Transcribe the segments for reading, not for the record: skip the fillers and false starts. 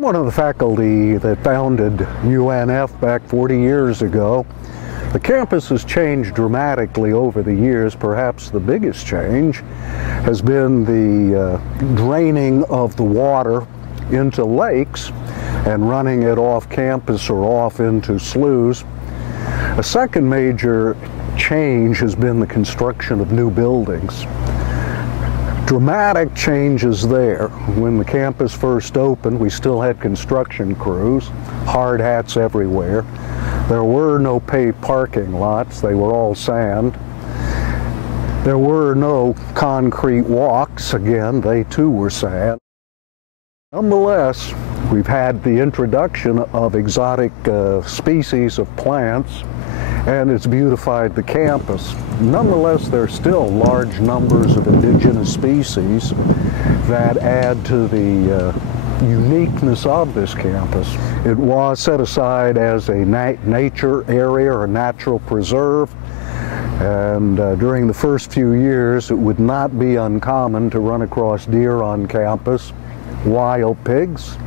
One of the faculty that founded UNF back 40 years ago. The campus has changed dramatically over the years. Perhaps the biggest change has been the draining of the water into lakes and running it off campus or off into sloughs. A second major change has been the construction of new buildings. Dramatic changes there. When the campus first opened, we still had construction crews, hard hats everywhere. There were no paved parking lots, they were all sand. There were no concrete walks, again, they too were sand. Nonetheless, we've had the introduction of exotic species of plants, and it's beautified the campus. Nonetheless, there are still large numbers of indigenous species that add to the uniqueness of this campus. It was set aside as a nature area or a natural preserve, and during the first few years it would not be uncommon to run across deer on campus, wild pigs,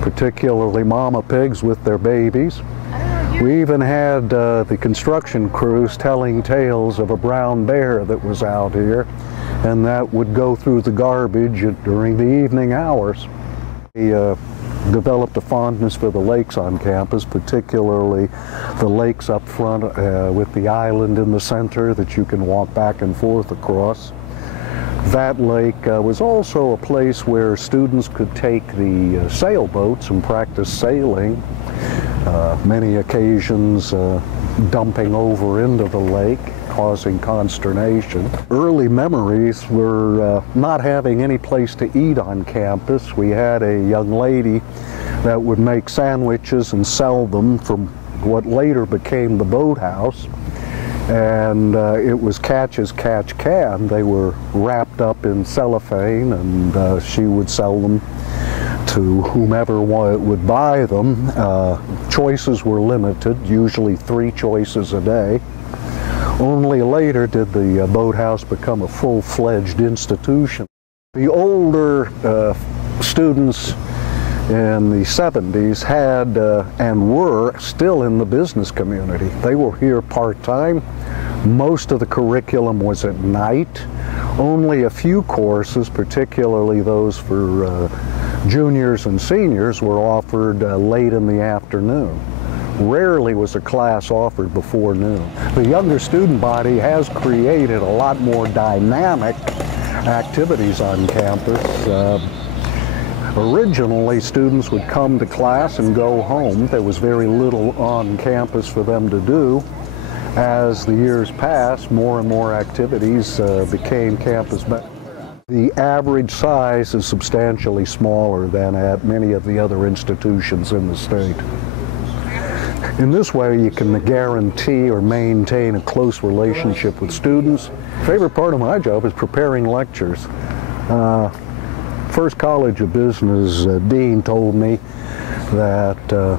particularly mama pigs with their babies. We even had the construction crews telling tales of a brown bear that was out here, and that would go through the garbage during the evening hours. We developed a fondness for the lakes on campus, particularly the lakes up front with the island in the center that you can walk back and forth across. That lake was also a place where students could take the sailboats and practice sailing. Many occasions dumping over into the lake, causing consternation. Early memories were not having any place to eat on campus. We had a young lady that would make sandwiches and sell them from what later became the boathouse. And it was catch as catch can. They were wrapped up in cellophane, and she would sell them to whomever would buy them. Choices were limited, usually 3 choices a day. Only later did the boathouse become a full-fledged institution. The older students in the 70s had and were still in the business community. They were here part-time. Most of the curriculum was at night. Only a few courses, particularly those for juniors and seniors, were offered late in the afternoon. Rarely was a class offered before noon. The younger student body has created a lot more dynamic activities on campus. Originally, students would come to class and go home. There was very little on campus for them to do. As the years passed, more and more activities became campus-based. The average size is substantially smaller than at many of the other institutions in the state. In this way, you can guarantee or maintain a close relationship with students. Favorite part of my job is preparing lectures. First College of Business dean told me that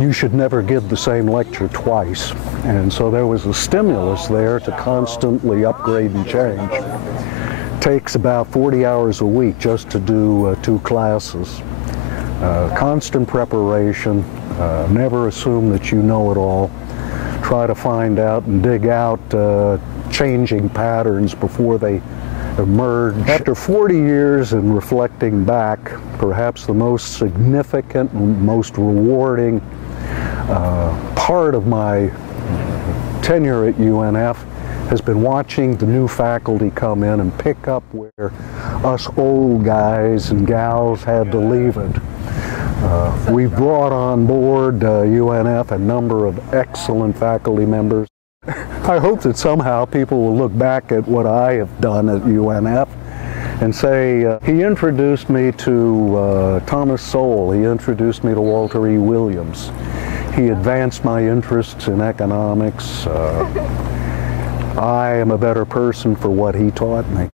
you should never give the same lecture twice. And so there was a stimulus there to constantly upgrade and change. It takes about 40 hours a week just to do 2 classes. Constant preparation, never assume that you know it all. Try to find out and dig out changing patterns before they emerge. After 40 years and reflecting back, perhaps the most significant and most rewarding part of my tenure at UNF has been watching the new faculty come in and pick up where us old guys and gals had to leave it. We've brought on board UNF a number of excellent faculty members. I hope that somehow people will look back at what I have done at UNF and say, he introduced me to Thomas Sowell, he introduced me to Walter E. Williams, he advanced my interests in economics. I am a better person for what he taught me.